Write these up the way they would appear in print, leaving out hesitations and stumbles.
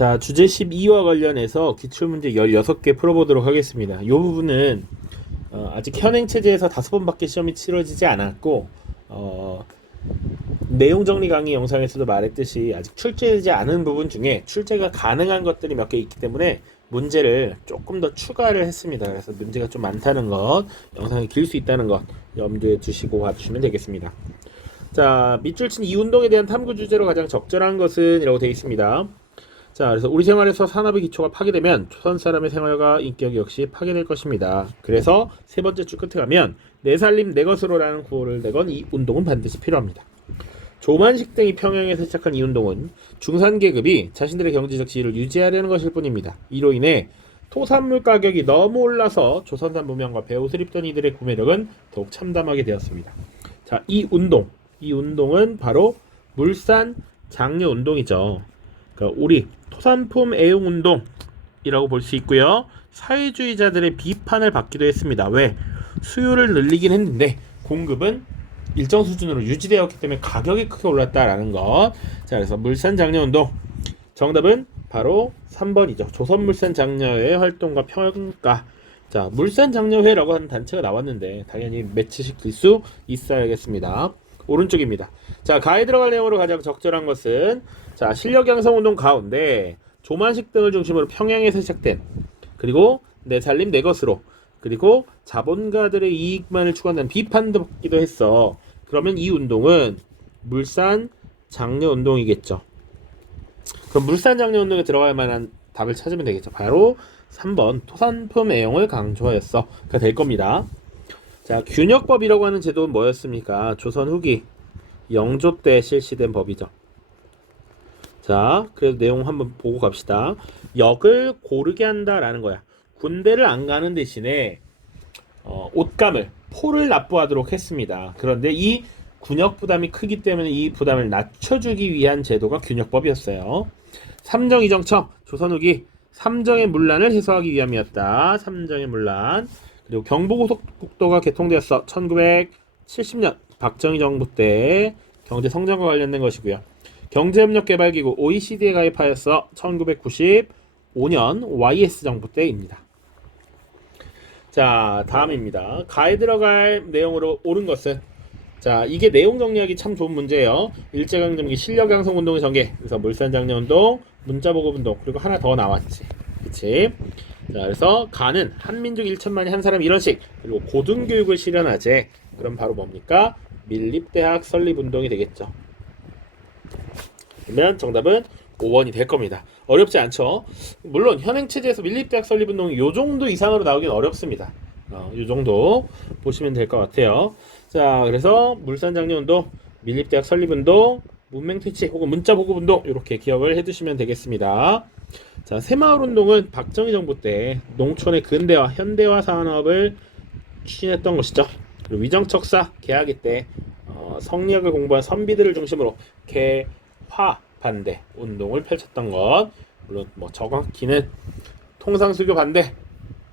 자, 주제 12와 관련해서 기출문제 16개 풀어보도록 하겠습니다. 이 부분은 아직 현행체제에서 5번밖에 시험이 치러지지 않았고 내용 정리 강의 영상에서도 말했듯이 아직 출제되지 않은 부분 중에 출제가 가능한 것들이 몇 개 있기 때문에 문제를 조금 더 추가를 했습니다. 그래서 문제가 좀 많다는 것, 영상이 길 수 있다는 것 염두에 두시고 와주시면 되겠습니다. 자, 밑줄 친 이 운동에 대한 탐구 주제로 가장 적절한 것은 이라고 되어 있습니다. 자, 그래서 우리 생활에서 산업의 기초가 파괴되면 조선 사람의 생활과 인격 역시 파괴될 것입니다. 그래서 세 번째 줄 끝에 가면 내 살림 내 것으로라는 구호를 내건 이 운동은 반드시 필요합니다. 조만식 등이 평양에서 시작한 이 운동은 중산계급이 자신들의 경제적 지위를 유지하려는 것일 뿐입니다. 이로 인해 토산물 가격이 너무 올라서 조선산 무명과 배옷을 입던 이들의 구매력은 더욱 참담하게 되었습니다. 자, 이 운동은 바로 물산 장려 운동이죠. 그러니까 우리 토산품 애용 운동이라고 볼 수 있고요. 사회주의자들의 비판을 받기도 했습니다. 왜? 수요를 늘리긴 했는데 공급은 일정 수준으로 유지되었기 때문에 가격이 크게 올랐다라는 것. 자, 그래서 물산 장려 운동 정답은 바로 3번이죠. 조선물산 장려회 활동과 평가. 자, 물산 장려회라고 하는 단체가 나왔는데 당연히 매치식 될 수 있어야겠습니다. 오른쪽입니다. 자, 가에 들어갈 내용으로 가장 적절한 것은 자, 실력 양성 운동 가운데 조만식 등을 중심으로 평양에서 시작된 그리고 내 살림 내 것으로 그리고 자본가들의 이익만을 추구한다는 비판도 받기도 했어. 그러면 이 운동은 물산 장려 운동이겠죠. 그럼 물산 장려 운동에 들어갈 만한 답을 찾으면 되겠죠. 바로 3번 토산품 애용을 강조하였어. 가 될 겁니다. 자, 균역법이라고 하는 제도는 뭐였습니까? 조선 후기 영조 때 실시된 법이죠. 자, 그래서 내용 한번 보고 갑시다. 역을 고르게 한다라는 거야. 군대를 안 가는 대신에 옷감을 포를 납부하도록 했습니다. 그런데 이 군역 부담이 크기 때문에 이 부담을 낮춰주기 위한 제도가 균역법이었어요. 삼정 이정청 조선 후기 삼정의 문란을 해소하기 위함이었다. 삼정의 문란. 그리고 경부고속국도가 개통되었어. 1970년 박정희 정부 때 경제 성장과 관련된 것이고요. 경제협력개발기구 OECD에 가입하였어. 1995년 YS 정부 때입니다. 자, 다음입니다. 가에 들어갈 내용으로 옳은 것은 자, 이게 내용 정리하기 참 좋은 문제예요. 일제강점기 실력양성운동의 전개. 그래서 물산장려운동, 문자보급운동, 그리고 하나 더 나왔지. 그치? 자, 그래서 가는 한민족 1천만이 한 사람 이런식, 그리고 고등교육을 실현하재. 그럼 바로 뭡니까? 밀립대학 설립운동이 되겠죠. 그러면 정답은 5번이 될 겁니다. 어렵지 않죠? 물론 현행체제에서 밀립대학 설립운동이 요 정도 이상으로 나오긴 어렵습니다. 요 정도 보시면 될 것 같아요. 자, 그래서 물산장려운동, 밀립대학 설립운동, 문맹퇴치 혹은 문자보급운동 이렇게 기억을 해두시면 되겠습니다. 자, 새마을운동은 박정희 정부 때 농촌의 근대화, 현대화 산업을 추진했던 것이죠. 그리고 위정척사 개하기 때 성리학을 공부한 선비들을 중심으로 개화 반대 운동을 펼쳤던 것. 물론 뭐 정확히는 통상수교 반대,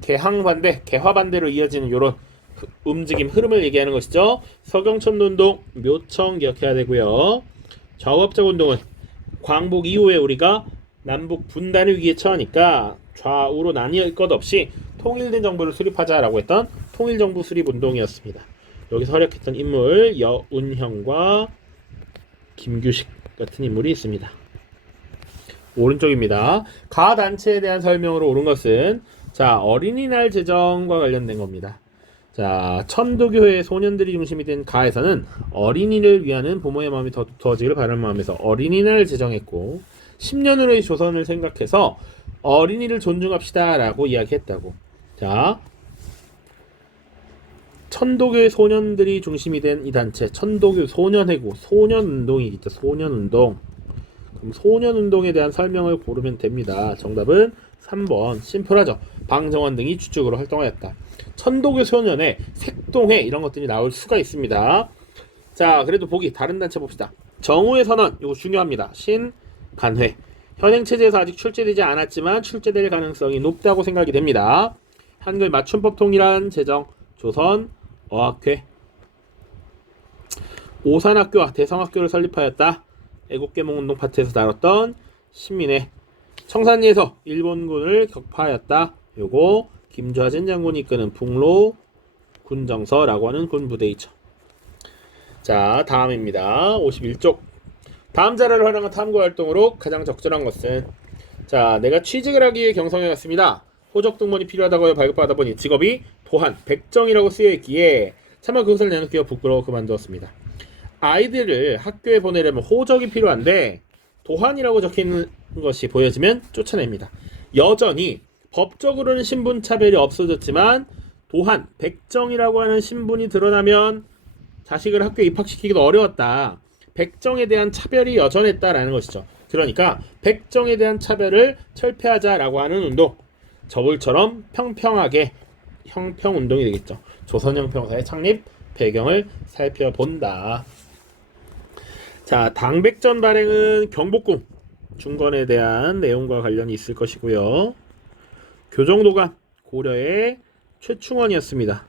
개항 반대, 개화 반대로 이어지는 이런 움직임, 흐름을 얘기하는 것이죠. 서경천운동, 묘청 기억해야 되고요. 좌우합작 운동은 광복 이후에 우리가 남북 분단을 위해 처하니까 좌우로 나뉠 것 없이 통일된 정부를 수립하자라고 했던 통일정부 수립운동이었습니다. 여기서 활약했던 인물 여운형과 김규식 같은 인물이 있습니다. 오른쪽입니다. 가 단체에 대한 설명으로 옳은 것은 자, 어린이날 제정과 관련된 겁니다. 자, 천도교회 소년들이 중심이 된 가에서는 어린이를 위하는 부모의 마음이 더 두터워지기를 바라는 마음에서 어린이날을 제정했고 10년 후의 조선을 생각해서 어린이를 존중합시다 라고 이야기했다고. 자, 천도교회 소년들이 중심이 된 이 단체 천도교 소년회고 소년운동이겠죠. 소년운동. 그럼 소년운동에 대한 설명을 고르면 됩니다. 정답은 3번 심플하죠. 방정환 등이 주축으로 활동하였다. 천도교 소년회, 색동회 이런 것들이 나올 수가 있습니다. 자, 그래도 보기 다른 단체 봅시다. 정우의 선언 이거 중요합니다. 신간회 현행체제에서 아직 출제되지 않았지만 출제될 가능성이 높다고 생각이 됩니다. 한글 맞춤법 통일한 제정 조선 어학회 오산학교와 대성학교를 설립하였다. 애국개몽운동 파트에서 다뤘던 신민회 청산리에서 일본군을 격파하였다. 요거 김좌진 장군이 이끄는 북로 군정서라고 하는 군부대이죠. 자, 다음입니다. 51쪽. 다음 자료를 활용한 탐구 활동으로 가장 적절한 것은, 자, 내가 취직을 하기 위해 경성에 갔습니다. 호적 등본이 필요하다고 발급받아 보니 직업이 도한, 백정이라고 쓰여있기에 차마 그것을 내놓기가 부끄러워 그만두었습니다. 아이들을 학교에 보내려면 호적이 필요한데 도한이라고 적혀있는 것이 보여지면 쫓아냅니다. 여전히 법적으로는 신분 차별이 없어졌지만 도한, 백정이라고 하는 신분이 드러나면 자식을 학교에 입학시키기도 어려웠다. 백정에 대한 차별이 여전했다라는 것이죠. 그러니까 백정에 대한 차별을 철폐하자라고 하는 운동, 저울처럼 평평하게 형평운동이 되겠죠. 조선형평사의 창립 배경을 살펴본다. 자, 당백전 발행은 경복궁 중건에 대한 내용과 관련이 있을 것이고요. 교정도감 고려의 최충원이었습니다.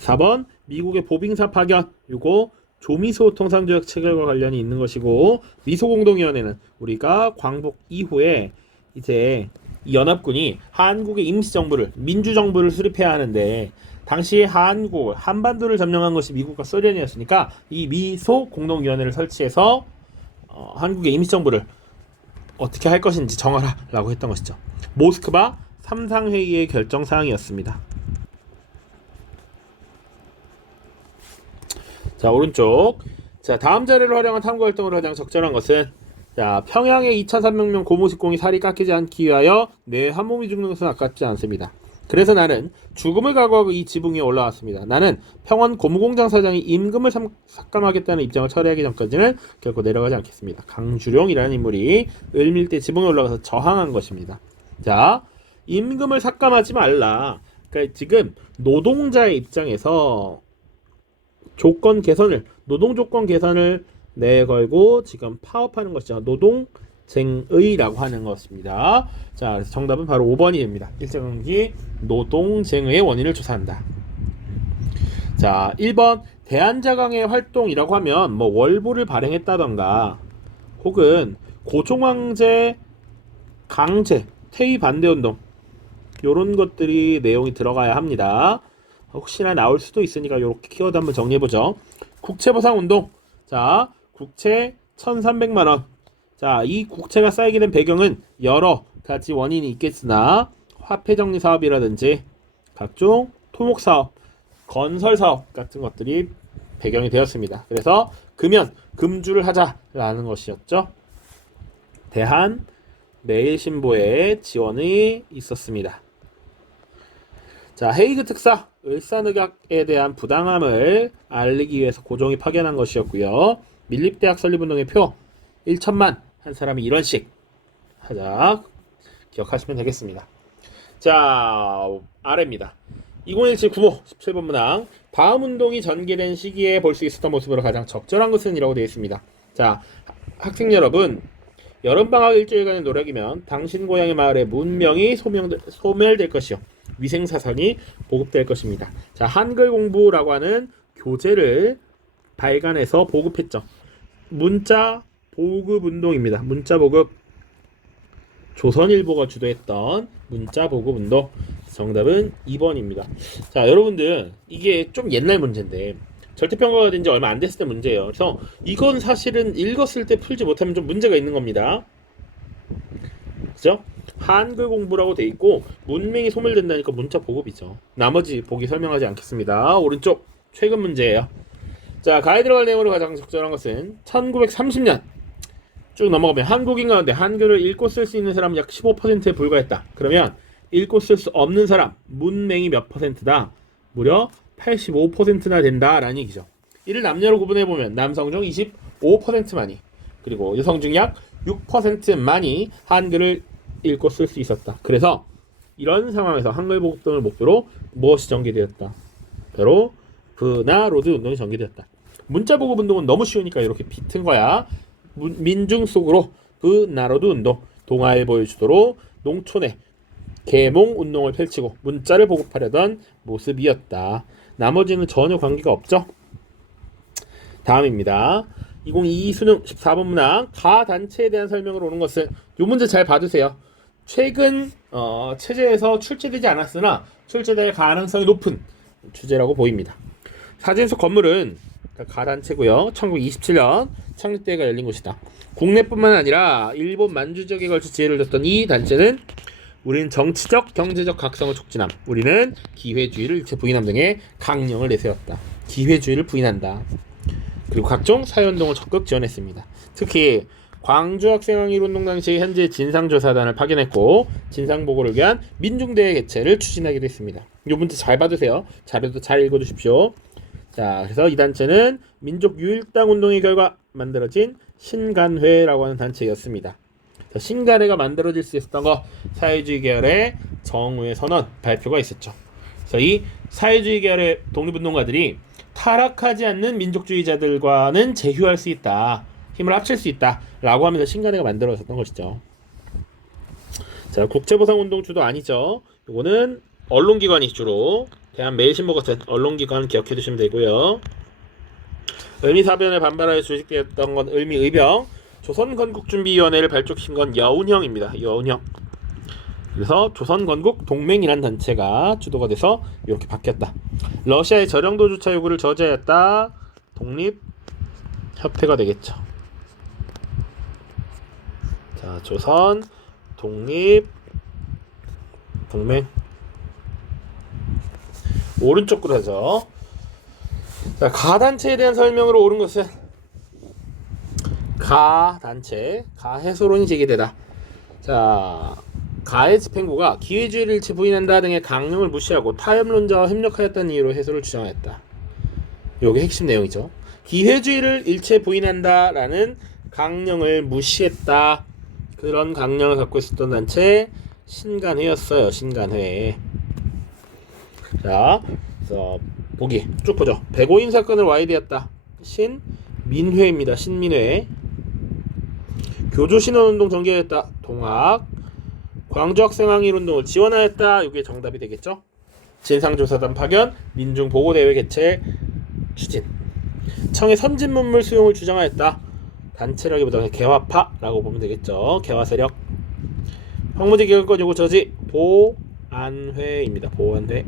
4번 미국의 보빙사 파견, 요거 조미소 통상조약 체결과 관련이 있는 것이고, 미소공동위원회는 우리가 광복 이후에 이제 이 연합군이 한국의 임시정부를, 민주정부를 수립해야 하는데 당시 한반도를 점령한 것이 미국과 소련이었으니까 이 미소공동위원회를 설치해서 한국의 임시정부를 어떻게 할 것인지 정하라 라고 했던 것이죠. 모스크바 3상회의의 결정사항이었습니다. 자, 오른쪽. 자, 다음 자료를 활용한 탐구활동으로 가장 적절한 것은, 자, 평양의 2,300명 고무식공이 살이 깎이지 않기 위하여 내 한 몸이 죽는 것은 아깝지 않습니다. 그래서 나는 죽음을 각오하고 이 지붕 위에 올라왔습니다. 나는 평원 고무공장 사장이 임금을 삭감하겠다는 입장을 철회하기 전까지는 결코 내려가지 않겠습니다. 강주룡이라는 인물이 을밀대 지붕에 올라가서 저항한 것입니다. 자, 임금을 삭감하지 말라. 그러니까 지금 노동자의 입장에서 노동 조건 개선을 내걸고 지금 파업하는 것이죠. 노동쟁의라고 하는 것입니다. 자, 그래서 정답은 바로 5번이 됩니다. 일제강점기 노동쟁의의 원인을 조사한다. 자, 1번 대한자강의 활동이라고 하면 뭐 월부를 발행했다던가 혹은 고종황제 강제 퇴위 반대운동, 요런 것들이 내용이 들어가야 합니다. 혹시나 나올 수도 있으니까 이렇게 키워드 한번 정리해보죠. 국채보상운동. 자, 국채 1,300만원. 자, 이 국채가 쌓이게 된 배경은 여러 가지 원인이 있겠으나 화폐정리사업이라든지 각종 토목사업, 건설사업 같은 것들이 배경이 되었습니다. 그래서 금주를 하자라는 것이었죠. 대한 매일신보의 지원이 있었습니다. 자, 헤이그 특사 을사늑약에 대한 부당함을 알리기 위해서 고종이 파견한 것이었고요. 밀립대학 설립운동의 표 1천만 한 사람이 이런 식 하자 기억하시면 되겠습니다. 자, 아래입니다. 2017 구모 17번 문항. 다음 운동이 전개된 시기에 볼 수 있었던 모습으로 가장 적절한 것은 이라고 되어 있습니다. 자, 학생 여러분, 여름방학 일주일간의 노력이면 당신 고향의 마을의 문명이 소멸될 것이요, 위생사상이 보급될 것입니다. 자, 한글 공부라고 하는 교재를 발간해서 보급했죠. 문자 보급 운동입니다. 문자 보급. 조선일보가 주도했던 문자 보급 운동. 정답은 2번입니다. 자, 여러분들, 이게 좀 옛날 문제인데 절대평가가 된 지 얼마 안 됐을 때 문제예요. 그래서 이건 사실은 읽었을 때 풀지 못하면 좀 문제가 있는 겁니다. 그죠? 한글 공부라고 돼 있고 문맹이 소멸된다니까 문자 보급이죠. 나머지 보기 설명하지 않겠습니다. 오른쪽 최근 문제예요. 자, 가에 들어갈 내용으로 가장 적절한 것은 1930년 쭉 넘어가면 한국인 가운데 한글을 읽고 쓸 수 있는 사람은 약 15%에 불과했다. 그러면 읽고 쓸 수 없는 사람 문맹이 몇 퍼센트다? 무려 85%나 된다라는 얘기죠. 이를 남녀로 구분해보면 남성 중 25%만이, 그리고 여성 중 약 6%만이 한글을 읽고 쓸 수 있었다. 그래서 이런 상황에서 한글 보급 등을 목표로 무엇이 전개되었다? 바로 브나로드 운동이 전개되었다. 문자 보급 운동은 너무 쉬우니까 이렇게 비튼 거야. 민중 속으로 브나로드 운동, 동아일보의 주도로 농촌에 계몽 운동을 펼치고 문자를 보급하려던 모습이었다. 나머지는 전혀 관계가 없죠. 다음입니다. 2022 수능 14번 문항 가 단체에 대한 설명으로 오는 것은 이 문제 잘 봐두세요. 최근 체제에서 출제되지 않았으나 출제될 가능성이 높은 주제라고 보입니다. 사진 속 건물은 가 단체고요. 1927년 창립대회가 열린 곳이다. 국내뿐만 아니라 일본 만주 지역에 걸쳐 지혜를 줬던 이 단체는 우리는 정치적, 경제적 각성을 촉진함. 우리는 기회주의를 일체 부인함 등의 강령을 내세웠다. 기회주의를 부인한다. 그리고 각종 사회운동을 적극 지원했습니다. 특히 광주 학생항일운동 당시 현재 진상조사단을 파견했고 진상보고를 위한 민중대회 개최를 추진하기도 했습니다. 이 문제 잘 봐두세요. 자료도 잘 읽어두십시오. 자, 그래서 이 단체는 민족유일당 운동의 결과 만들어진 신간회라고 하는 단체였습니다. 신간회가 만들어질 수 있었던 거 사회주의 계열의 정우의 선언 발표가 있었죠. 그래서 이 사회주의 계열의 독립운동가들이 타락하지 않는 민족주의자들과는 제휴할 수 있다, 힘을 합칠 수 있다 라고 하면서 신간회가 만들어졌던 것이죠. 자, 국제보상운동 주도 아니죠. 이거는 언론기관이 주로 대한매일신보 같은 언론기관 기억해 두시면 되고요. 을미사변에 반발하여 조직되었던 건 을미의병, 조선건국준비위원회를 발족시킨 건 여운형입니다. 여운형. 그래서 조선건국동맹이라는 단체가 주도가 돼서 이렇게 바뀌었다. 러시아의 저령도 주차 요구를 저지하였다. 독립협회가 되겠죠. 자, 조선 독립동맹 오른쪽으로 하죠. 자, 가단체에 대한 설명으로 옳은 것은 가단체, 가해소론이 제기되다. 자, 가해 집행부가 기회주의를 일체 부인한다 등의 강령을 무시하고 타협론자와 협력하였다는 이유로 해소를 주장했다. 요게 핵심 내용이죠. 기회주의를 일체 부인한다라는 강령을 무시했다. 그런 강령을 갖고 있었던 단체 신간회였어요. 신간회. 자, 그래서 보기 쭉 보죠. 백오인 사건을 와해되었다. 신민회입니다. 신민회. 교조신원운동 전개했다. 동학. 광주학생항일운동을 지원하였다. 이게 정답이 되겠죠. 진상조사단 파견, 민중보고대회 개최 추진. 청의 선진문물 수용을 주장하였다. 단체라기보다는 개화파라고 보면 되겠죠. 개화세력. 황무지 기획권 요구 저지 보안회입니다. 보안회.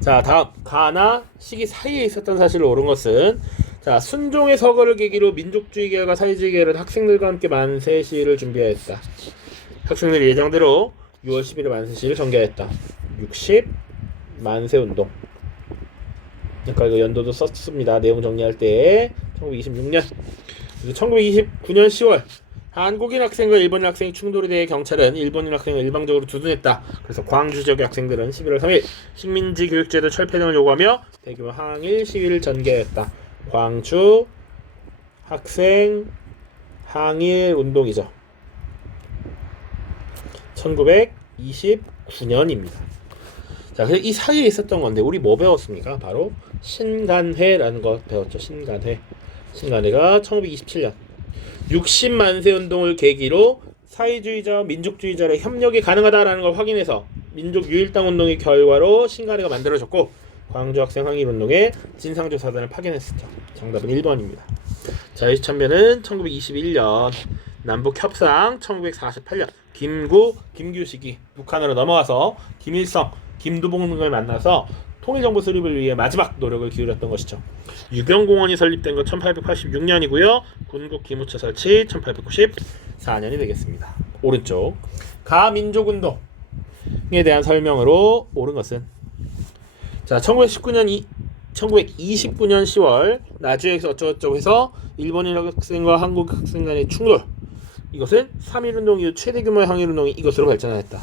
자, 다음 가나 시기 사이에 있었던 사실을 옳은 것은 자, 순종의 서거를 계기로 민족주의 계열과 사회주의 계열은 학생들과 함께 만세 시위를 준비하였다. 학생들이 예정대로 6월 10일에 만세 시위를 전개하였다. 60 만세 운동. 그러니까 이거 연도도 썼습니다. 내용 정리할 때 1926년 1929년 10월 한국인 학생과 일본인 학생이 충돌에 대해 경찰은 일본인 학생을 일방적으로 두둔했다. 그래서 광주 지역의 학생들은 11월 3일 식민지 교육제도 철폐 등을 요구하며 대규모 항일 시위를 전개했다. 광주 학생 항일 운동이죠. 1929년입니다. 자, 그래서 이 사이에 있었던 건데 우리 뭐 배웠습니까? 바로 신간회라는 거 배웠죠. 신간회. 신간회가 1927년 60만세 운동을 계기로 사회주의자와 민족주의자의 협력이 가능하다라는 걸 확인해서 민족유일당 운동의 결과로 신간회가 만들어졌고 광주 학생 항일 운동에 진상조사단을 파견했었죠. 정답은 1번입니다. 자, 23편은 1921년 남북 협상 1948년 김규 시기 북한으로 넘어가서 김일성, 김두봉 등을 만나서 통일정부 수립을 위해 마지막 노력을 기울였던 것이죠. 유경공원이 설립된 건 1886년이고요. 군국 기무처 설치 1894년이 되겠습니다. 오른쪽 가민족운동에 대한 설명으로 옳은 것은 자, 1929년 10월 나주에서 어쩌고저쩌고 해서 일본인 학생과 한국 학생 간의 충돌. 이것은 3.1운동 이후 최대 규모의 항일운동이 이것으로 발전하였다.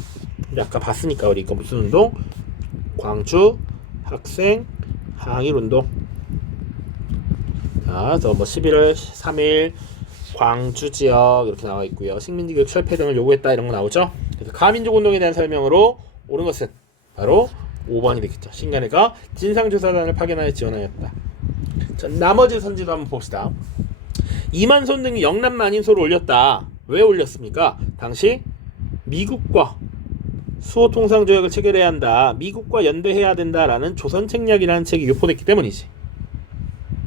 아까 봤으니까 우리 이거 무슨 운동? 광주 학생 항일운동. 자, 그래서 뭐 11월 3일 광주 지역 이렇게 나와 있고요. 식민지 교육 철폐 등을 요구했다 이런 거 나오죠. 그래서 가민족운동에 대한 설명으로 옳은 것은 바로 5번이 되겠죠. 신간회가 진상조사단을 파견하여 지원하였다. 자, 나머지 선지도 한번 봅시다. 이만손 등이 영남 만인소를 올렸다. 왜 올렸습니까? 당시 미국과 수호통상조약을 체결해야 한다. 미국과 연대해야 된다라는 조선책략이라는 책이 유포됐기 때문이지.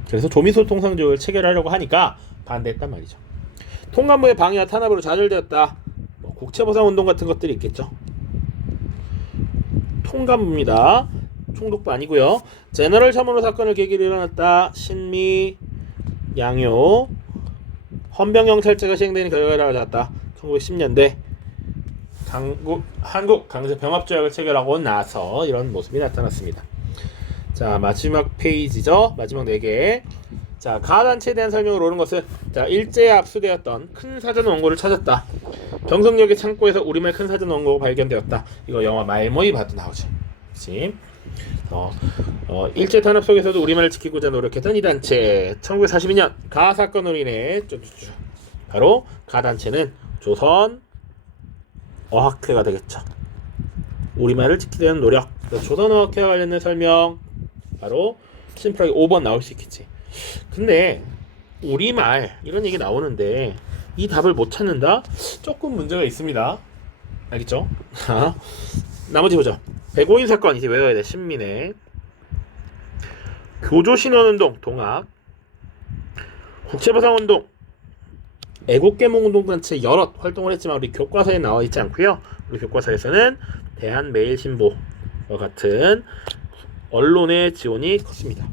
그래서 조미소 통상조약을 체결하려고 하니까 반대했단 말이죠. 통감부의 방해와 탄압으로 좌절되었다. 뭐 국채보상운동 같은 것들이 있겠죠. 통감부입니다. 총독부 아니고요. 제너럴 샤머노 사건을 계기로 일어났다. 신미, 양요, 헌병경찰제가 시행되는 결과가 나왔다. 1910년대 한국 강제병합조약을 체결하고 나서 이런 모습이 나타났습니다. 자, 마지막 페이지죠. 마지막 4개. 자, 가단체에 대한 설명을 오른 것은 자, 일제에 압수되었던 큰 사전 원고를 찾았다. 경성역의 창고에서 우리말 큰 사전 원고가 발견되었다. 이거 영화 말모이 봐도 나오죠. 그치? 일제 탄압 속에서도 우리말을 지키고자 노력했던 이 단체. 1942년 가 사건으로 인해 바로 가 단체는 조선 어학회가 되겠죠. 우리말을 지키기 위한 노력. 조선 어학회와 관련된 설명 바로 심플하게 5번 나올 수 있겠지. 근데 우리말 이런 얘기 나오는데 이 답을 못 찾는다? 조금 문제가 있습니다. 알겠죠? 나머지 보자. 백오인 사건 이제 외워야 돼. 신민의 교조신원운동 동학, 국채보상운동, 애국계몽운동단체 여럿 활동을 했지만 우리 교과서에 나와 있지 않고요. 우리 교과서에서는 대한매일신보와 같은 언론의 지원이 컸습니다.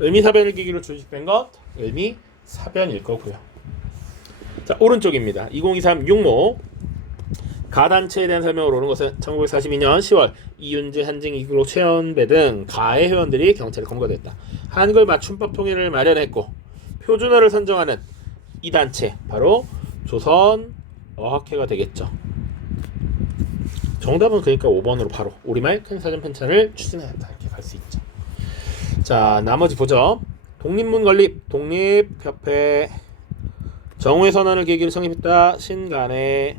을미사변을 계기로 조직된 것 을미사변일 거고요. 자, 오른쪽입니다. 2023 육모 가단체에 대한 설명을 오른 것은 1942년 10월 이윤재, 한증, 이글록, 최연배 등 가해 회원들이 경찰에 검거됐다. 한글 맞춤법 통일을 마련했고 표준어를 선정하는 이 단체 바로 조선 어학회가 되겠죠. 정답은 그러니까 5번으로 바로 우리말 큰 사전 편찬을 추진하였다. 이렇게 갈 수 있죠. 자, 나머지 보죠. 독립문 건립, 독립협회, 정오의 선언을 계기로 성립했다. 신간의,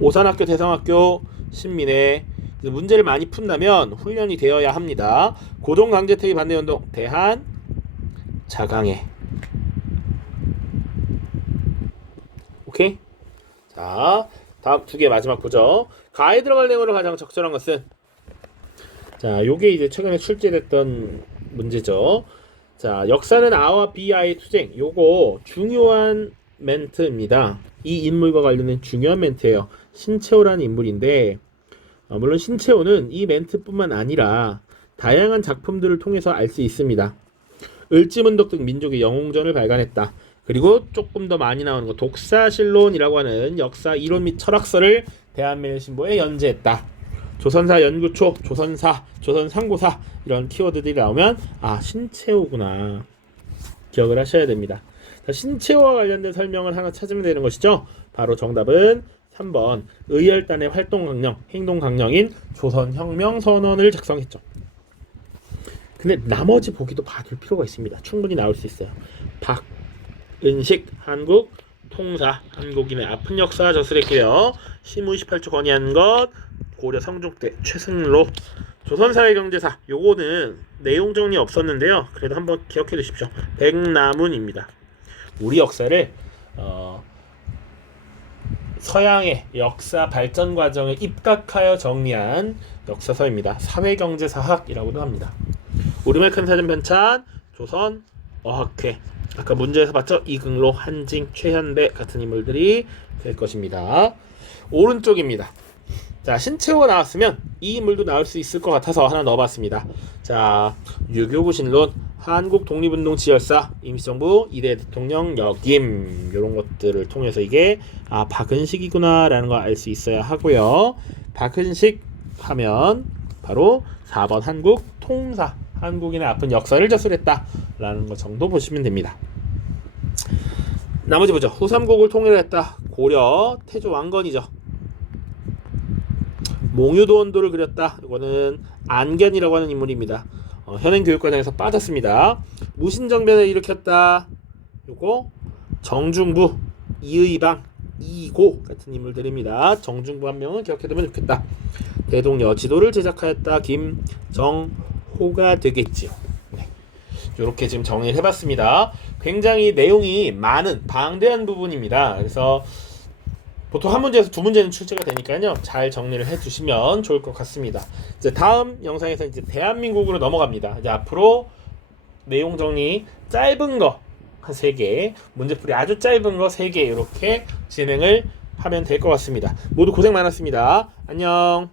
오산학교, 대성학교, 신민의. 문제를 많이 푼다면 훈련이 되어야 합니다. 고종강제퇴위 반대운동, 대한, 자강회. 오케이? 자, 다음 2개 마지막 보죠. 가에 들어갈 내용으로 가장 적절한 것은 자, 요게 이제 최근에 출제됐던 문제죠. 자, 역사는 아와 비아의 투쟁. 요거 중요한 멘트입니다. 이 인물과 관련된 중요한 멘트예요. 신채호라는 인물인데 물론 신채호는 이 멘트뿐만 아니라 다양한 작품들을 통해서 알 수 있습니다. 을지문덕 등 민족의 영웅전을 발간했다. 그리고 조금 더 많이 나오는 거 독사실론이라고 하는 역사 이론 및 철학서를 대한매일신보에 연재했다. 조선사 연구초, 조선사, 조선상고사 이런 키워드들이 나오면 아, 신채호구나 기억을 하셔야 됩니다. 자, 신채호와 관련된 설명을 하나 찾으면 되는 것이죠. 바로 정답은 3번 의열단의 활동 강령, 행동 강령인 조선혁명선언을 작성했죠. 근데 나머지 보기도 봐둘 필요가 있습니다. 충분히 나올 수 있어요. 박은식 한국 통사, 한국인의 아픈 역사 저술했고요. 시무 28초 건의한 것, 고려 성종 때 최승로, 조선사회 경제사. 요거는 내용 정리 없었는데요. 그래도 한번 기억해 두십시오. 백남훈입니다. 우리 역사를 서양의 역사 발전 과정을 입각하여 정리한 역사서입니다. 사회경제사학이라고도 합니다. 우리말 큰 사전 편찬, 조선 어학회. 아까 문제에서 봤죠? 이긍로, 한징, 최현배 같은 인물들이 될 것입니다. 오른쪽입니다. 자, 신채호가 나왔으면 이 인물도 나올 수 있을 것 같아서 하나 넣어봤습니다. 자, 유교부신론, 한국독립운동 지열사, 임시정부 2대 대통령 역임, 이런 것들을 통해서 이게 아, 박은식이구나 라는 걸 알 수 있어야 하고요. 박은식 하면 바로 4번 한국 통사, 한국인의 아픈 역사를 저술했다 라는 것 정도 보시면 됩니다. 나머지 보죠. 후삼국을 통일했다. 고려 태조 왕건이죠. 몽유도원도를 그렸다. 이거는 안견이라고 하는 인물입니다. 현행 교육과정에서 빠졌습니다. 무신정변을 일으켰다. 요거 정중부, 이의방, 이고 같은 인물들입니다. 정중부 한 명은 기억해두면 좋겠다. 대동여 지도를 제작하였다. 김정호가 되겠지요. 네. 이렇게 지금 정리를 해봤습니다. 굉장히 내용이 많은 방대한 부분입니다. 그래서 보통 한 문제에서 두 문제는 출제가 되니까요. 잘 정리를 해주시면 좋을 것 같습니다. 이제 다음 영상에서 이제 대한민국으로 넘어갑니다. 이제 앞으로 내용 정리 짧은 거 한 3개, 문제풀이 아주 짧은 거 3개 이렇게 진행을 하면 될 것 같습니다. 모두 고생 많았습니다. 안녕.